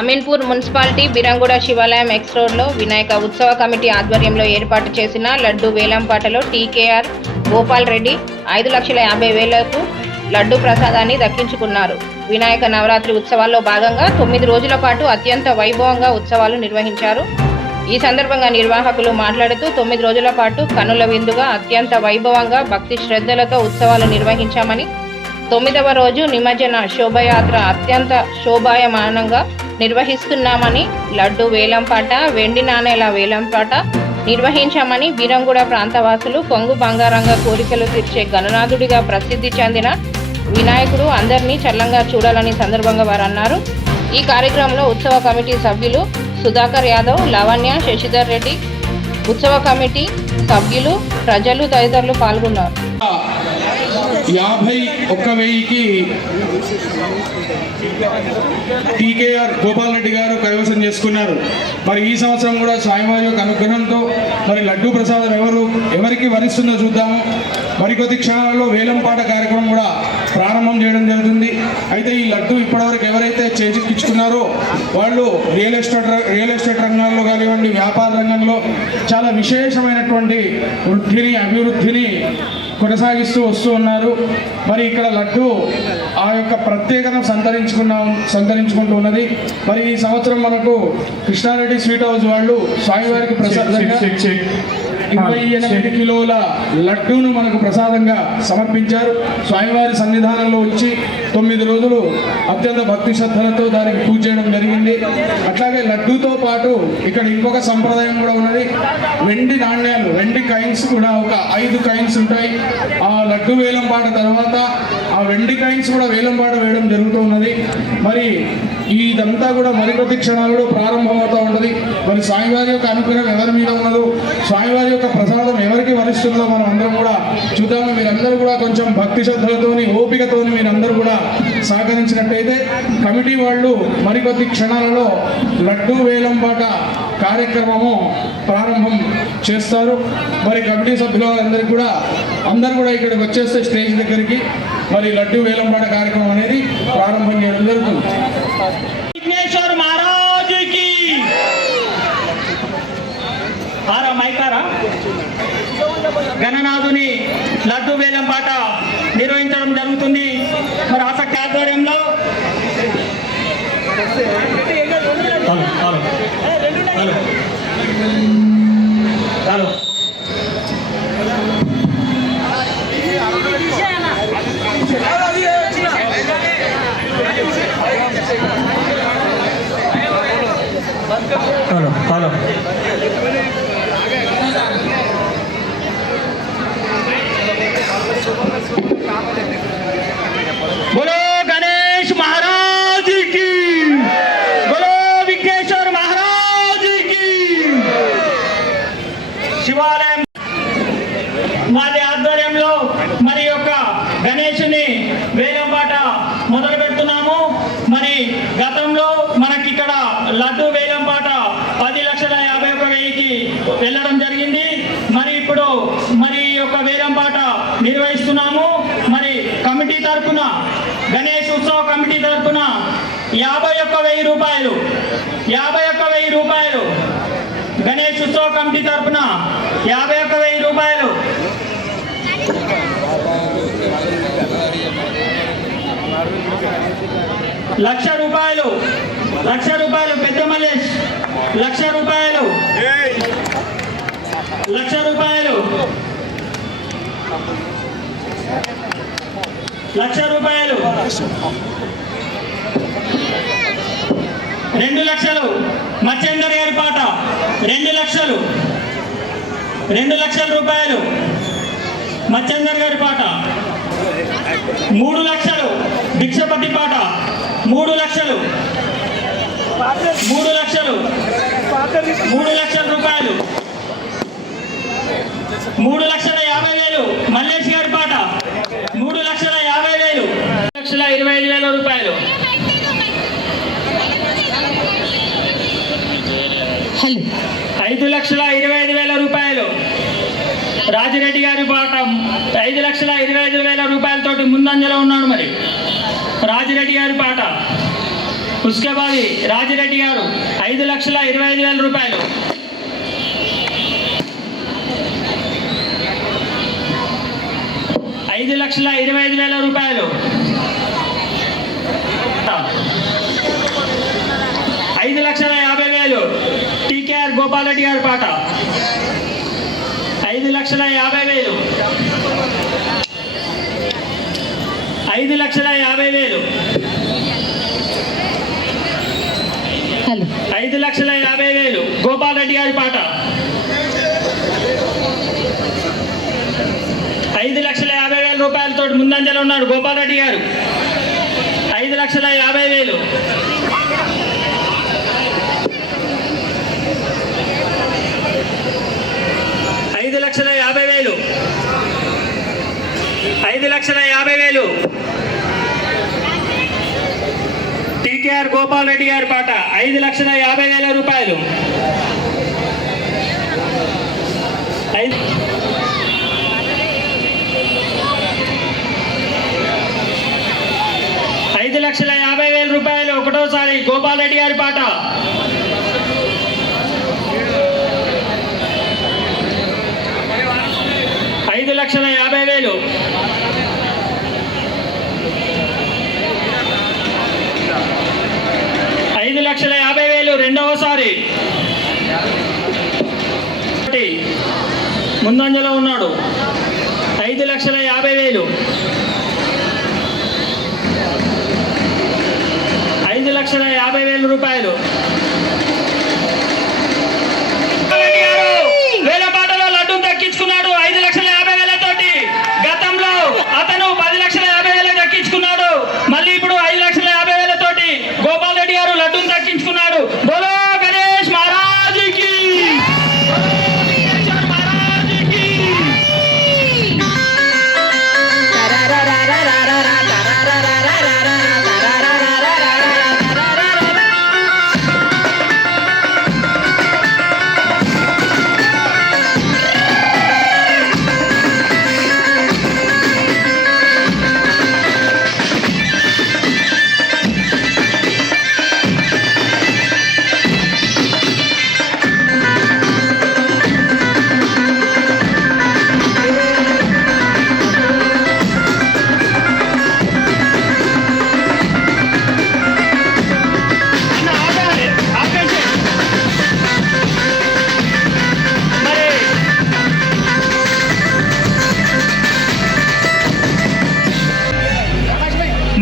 Ameenpur municipality Biranguda శివాలయం X రోడ్లో వినాయక ఉత్సవ కమిటీ ఆధ్వర్యంలో ఏర్పాటు చేసిన లడ్డు వేలంపాటలో టీకేఆర్ గోపాల్ రెడ్డి 5,50,000కు లడ్డు ప్రసాదాన్ని దక్కించుకున్నారు. వినాయక నవరాత్రి ఉత్సవాల్లో భాగంగా 9 రోజుల పాటు అత్యంత వైభవంగా ఉత్సవాలు నిర్వహించారు. ఈ సందర్భంగా నిర్వాహకులు మాట్లాడుతూ 9 రోజుల పాటు కనుల విందుగా అత్యంత వైభవంగా భక్తి శ్రద్ధలతో ఉత్సవాలు నిర్వహించామని, 9వ రోజు నిమజ్జన శోభయాత్ర అత్యంత శోభాయమానంగా నిర్వహిస్తున్నామని, లడ్డు వేలంపాట, వెండి నాణేల వేలంపాట నిర్వహించామని, బిరంగూడ ప్రాంతవాసులు కొంగు బంగారంగా కోరికలు తీర్చే గణనాథుడిగా ప్రసిద్ధి చెందిన వినాయకుడు అందరినీ చల్లంగా చూడాలని సందర్భంగా వారు అన్నారు. ఈ కార్యక్రమంలో ఉత్సవ కమిటీ సభ్యులు సుధాకర్ యాదవ్, లావణ్య, శశిధర్ రెడ్డి, ఉత్సవ కమిటీ సభ్యులు, ప్రజలు తదితరులు పాల్గొన్నారు. 51,000కి టీకేఆర్ గోపాల్ రెడ్డి గారు కైవసం చేసుకున్నారు. మరి ఈ సంవత్సరం కూడా స్వామివారి యొక్క అనుగ్రహంతో మరి లడ్డూ ప్రసాదం ఎవరికి వరిస్తుందో చూద్దాము. మరికొద్ది క్షణాలలో వేలంపాట కార్యక్రమం కూడా ప్రారంభం చేయడం జరుగుతుంది. అయితే ఈ లడ్డు ఇప్పటివరకు ఎవరైతే చేజిక్కించుకున్నారో వాళ్ళు రియల్ ఎస్టేట్ రంగాల్లో కానివ్వండి, వ్యాపార రంగంలో చాలా విశేషమైనటువంటి అభివృద్ధిని కొనసాగిస్తూ వస్తూ ఉన్నారు. మరి ఇక్కడ లడ్డు ఆ యొక్క ప్రత్యేకతను సంతరించుకుంటూ ఉన్నది. మరి ఈ సంవత్సరం మనకు కృష్ణారెడ్డి స్వీట్ హౌస్ వాళ్ళు స్వామివారికి ప్రసాదంగా 28 కిలోల లడ్డూను మనకు ప్రసాదంగా సమర్పించారు. స్వామివారి సన్నిధానంలో వచ్చి 9 రోజులు అత్యంత భక్తి శ్రద్ధలతో దానికి పూజ చేయడం జరిగింది. అట్లాగే లడ్డూతో పాటు ఇక్కడ ఇంకొక సంప్రదాయం కూడా ఉన్నది. వెండి నాణ్యాలు, వెండి కాయిన్స్ కూడా ఒక 5 కాయిన్స్ ఉంటాయి. ఆ లడ్డు వేలంపాట తర్వాత ఆ వెండి కాయిన్స్ కూడా వేలంపాట వేయడం జరుగుతూ ఉన్నది. మరి ఇదంతా కూడా మరికొద్ది క్షణాలలో ప్రారంభమవుతూ ఉంటుంది. మరి స్వామివారి యొక్క అనుగ్రహం ఎవరి మీద ఉన్నదో, స్వామివారి యొక్క ప్రసాదం ఎవరికి వరిస్తుందో మనం అందరం కూడా చూద్దాము. మీరందరూ కూడా కొంచెం భక్తి శ్రద్ధలతోని, ఓపికతోని మీరందరూ కూడా సహకరించినట్టయితే కమిటీ వాళ్ళు మరికొద్ది క్షణాలలో లడ్డూ వేలంపాట కార్యక్రమము ప్రారంభం చేస్తారు. మరి కమిటీ సభ్యులు అందరూ కూడా ఇక్కడికి వచ్చేస్తే స్టేజ్ దగ్గరికి మరి లడ్డూ వేలంపాట కార్యక్రమం అనేది ప్రారంభం చేయడం జరుగుతుంది. విఘ్నేశ్వర మహారాజుకి గణనాథుని లడ్డు వేలంపాట నిర్వహించడం జరుగుతుంది. మరి ఆసక్తి ఆధ్వర్యంలో बोलो गणेश महाराज की, बोलो विघ्नेश्वर महाराज की. శివాలయం వారి ఆధ్వర్యంలో మరి యొక్క గణేశుని వేలంపాట మొదలు పెడుతున్నాము. మరి గతంలో మనకి ఇక్కడ లడ్డు వేలంపాట 10,51,000కి వెళ్ళడం జరిగింది. మరి ఇప్పుడు మరి యొక్క వేలంపాట నిర్వహిస్తున్నాము. మరి కమిటీ తరఫున, గణేష్ ఉత్సవ కమిటీ తరఫున 51,000 రూపాయలు, 51,000 రూపాయలు, గణేష్ ఉత్సవ కమిటీ తరఫున 51,000 రూపాయలు, ₹1,00,000, ₹1,00,000 పెద్ద మల్లేష్, ₹1,00,000, ₹1,00,000, ₹1,00,000, ₹2,00,000 మచ్చేందర్ గారి పాట, ₹2,00,000, ₹2,00,000 మచ్చేందర్ గారి పాట, ₹3,00,000 భిక్షపతి పాట, ₹3,00,000, ₹3,00,000, ₹3,50,000 మల్లేష్ గారి పాట, ₹3,50,000, ₹1,25,000, ₹5,25,000 రాజిరెడ్డి గారి పాట 5,25,000 రూపాయలతోటి ముందంజలో ఉన్నాడు. మరి రాజిరెడ్డి గారి పాట ఉస్కేబాది రాజిరెడ్డి గారు 5,25,000 రూపాయలు. 5,25,000 రూపాయలు. 5,50,000 టీకేఆర్ గోపాల్ రెడ్డి గారి పాట. 5,50,000. 5,50,000. 5,50,000 గోపాల్ రెడ్డి గారి పాట. 5,50,000 రూపాయలతో ముందంజలో ఉన్నాడు గోపాల్ రెడ్డి గారు. 5,50,000. 5,50,000. 5,50,000 టీకేఆర్ గోపాల్ రెడ్డి గారి పాట. 5,50,000 రూపాయలు. 5,50,000 రూపాయలు ఒకటోసారి గోపాల్ రెడ్డి గారి పాట. 5,50,000. 5,50,000 రెండవసారి ముందంజలో ఉన్నాడు. 5,50,000. 5,50,000 రూపాయలు. వేల పాటలో లడ్డూ దక్కించుకున్నాడు 5,50,000 తోటి. గతంలో అతను 10,50,000 దక్కించుకున్నాడు. మళ్ళీ ఇప్పుడు 5,50,000 తోటి గోపాల్ రెడ్డి గారు లడ్డూని దక్కించుకున్నాడు. బోలో గణేష్ మహారాజుకి.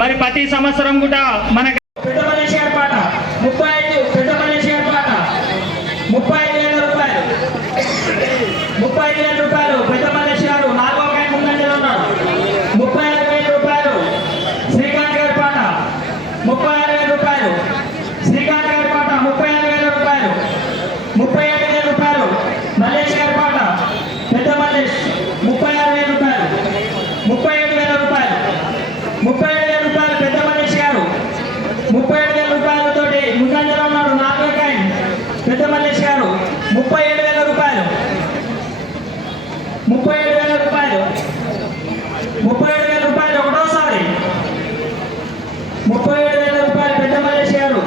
మరి ప్రతి సంవత్సరం కూడా మన పెద్ద మనిషి గారి పాట 35. పెద్ద మనిషి గారి పాట 35,000 రూపాయలు. 35,000 రూపాయలు పెద్ద మనిషి గారు 4వ కాయ ముందంజలో ఉన్నాడు. 36,000 రూపాయలు శ్రీకాంత్ గారి పాట. 36,000 రూపాయలు శ్రీకాంత్ గారి పాట. 36,000 రూపాయలు. 37,000 రూపాయలు మల్లేష్ గారి పాట. పెద్ద మల్లేష్ 36,000 రూపాయలు. 37,000 రూపాయలు. 37,000 రూపాయలు పెద్ద మనిషి గారు. 37,000 రూపాయలతోటి ముందంజలో ఉన్నాడు 4వ కాయ పెద్ద మల్లేష్ గారు. 37,000 రూపాయలు. 37,000 రూపాయలు. 37,000 రూపాయలు ఒకటోసారి. 37,000 రూపాయలు పెద్ద మల్లేష్ గారు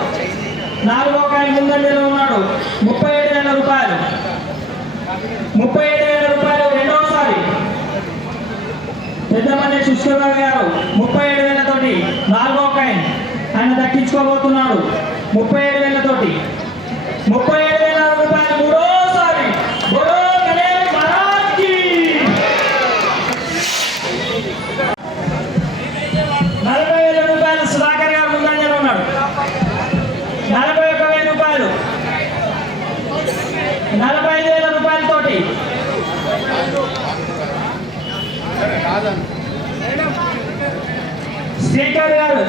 4వ కాయ ముందంజలో ఉన్నాడు. 37,000 రూపాయలు. 37,000 రూపాయలు రెండవసారి. పెద్ద మల్లేష్ ఉస్కేబాబు గారు 37,000 తోటి 4వ కాయిన్ ఆయన దక్కించుకోబోతున్నాడు. 37,000 తోటి 37,000 రూపాయలు మూడోసారి. బోలో గణేష్ మహారాజ్కి. 40,000 రూపాయలు సుధాకర్ గారు ముందంజలో ఉన్నాడు. 41,000 రూపాయలు. 45,000 రూపాయలతోటి శ్రీకర్ గారు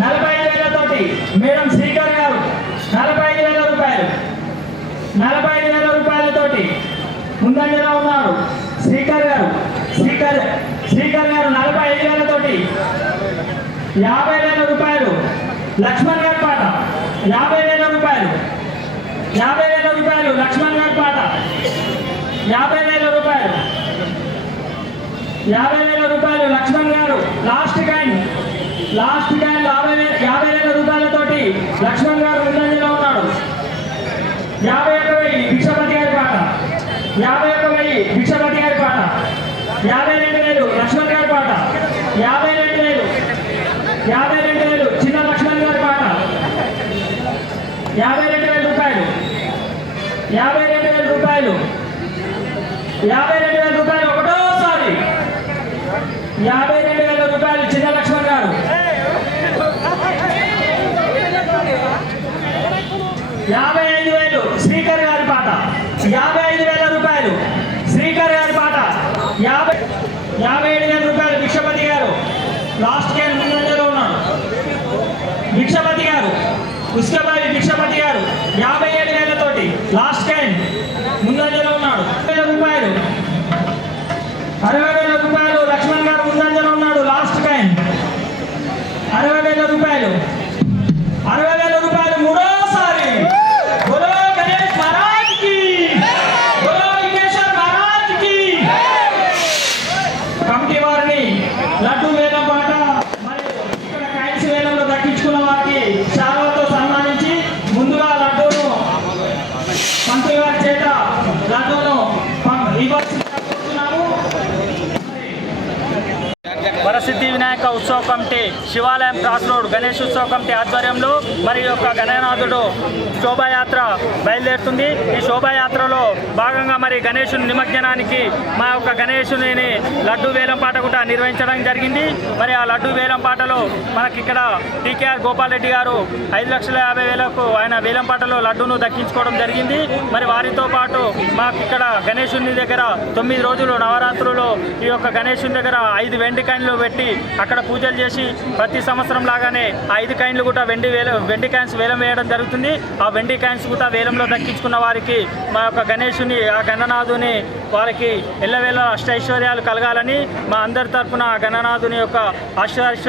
45,000 తోటి మేడం శ్రీకర్ గారు 45,000 రూపాయలు. 45,000 రూపాయలతోటి ముందంజలో ఉన్నారు శ్రీకర్ గారు. శ్రీకర్ గారు 45,000 తోటి 50,000 రూపాయలు లక్ష్మణ్ గారి పాట. 50,000 రూపాయలు. 50,000 రూపాయలు లక్ష్మణ్ గారి పాట. 50,000 రూపాయలు. 50,000 రూపాయలు లక్ష్మణ్ గారు. లాస్ట్ కాయిన్ 50,000 రూపాయలతోటి భిక్షపతి లక్ష్మణ్ గారు ముందంజలో ఉన్నాడు. 51,000 భిక్షపతి గారి పాట. 51,000 భిక్షపతి గారి పాట. 52,000 లక్ష్మణ్ గారి పాట. 52,000 చిన్న లక్ష్మణ్ గారి పాట. 52,000 రూపాయలు. 52,000 రూపాయలు. 52,000 రూపాయలు ఒకటోసారి. 52,000 రూపాయలు చిన్న లక్ష్మణ్ గారు. 55,000 శ్రీకర్ గారి పాట. 55,000 రూపాయలు శ్రీకర్ గారి పాట. 57,000 రూపాయలు భిక్షపతి గారు లాస్ట్ కేన్ ముందంజలో ఉన్నాడు. భిక్షపతి గారు ఉస్కబాయి భిక్షపతి గారు 57,000 తోటి లాస్ట్ కేన్ ముందంజలో ఉన్నాడు. 60,000 రూపాయలు. 60,000 రూపాయలు లక్ష్మణ్ గారు ముందంజలో ఉన్నాడు. లాస్ట్ కేన్ 60,000 రూపాయలు. 60,000 రూపాయలు మూడోసారి. బోలో గణేష్ మహారాజ్ కి, బోలో విఘ్నేశ్వర్ మహారాజ్ కి. కమిటీ వారిని లడ్డు వేలం పాట మరియు ఇక్కడ కాయిన్స్ వేలంలో దక్కించుకున్న వారికి శాలువాతో సన్మానించి ముందుగా లడ్డూను మంత్రి గారి చేత లడ్డూను ఇవ్వాల్సిందిగా కోరుతున్నాము. వరసిద్ధి వినాయక ఉత్సవ కమిటీ శివాలయం క్రాస్ రోడ్ గణేష్ ఉత్సవ కమిటీ ఆధ్వర్యంలో మరి యొక్క గణనాథుడు శోభాయాత్ర బయలుదేరుతుంది. ఈ శోభాయాత్రలో భాగంగా మరి గణేశుని నిమజ్జనానికి మా యొక్క గణేశుని లడ్డు వేలం పాట కూడా నిర్వహించడం జరిగింది. మరి ఆ లడ్డు వేలం పాటలో మనకి ఇక్కడ టీకేఆర్ గోపాల్ రెడ్డి గారు 5,50,000 ఆయన వేలం పాటలో లడ్డూను దక్కించుకోవడం జరిగింది. మరి వారితో పాటు మాకు ఇక్కడ గణేశుని దగ్గర 9 రోజులు నవరాత్రులు ఈ యొక్క గణేశుని దగ్గర 5 వెండి కాయిన్లు పెట్టి అక్కడ పూజలు చేసి ప్రతి సంవత్సరం లాగానే 5 కాయిన్లు కూడా వెండి కాయిన్స్ వేలం వేయడం జరుగుతుంది. ఆ వెండి కాయిన్స్ కూడా వేలంలో దక్కించుకున్న వారికి మా యొక్క గణేశుని ఆ గణనాథుని వారికి ఎల్లవేళ అష్టైశ్వర్యాలు కలగాలని మా అందరి తరఫున గణనాథుని యొక్క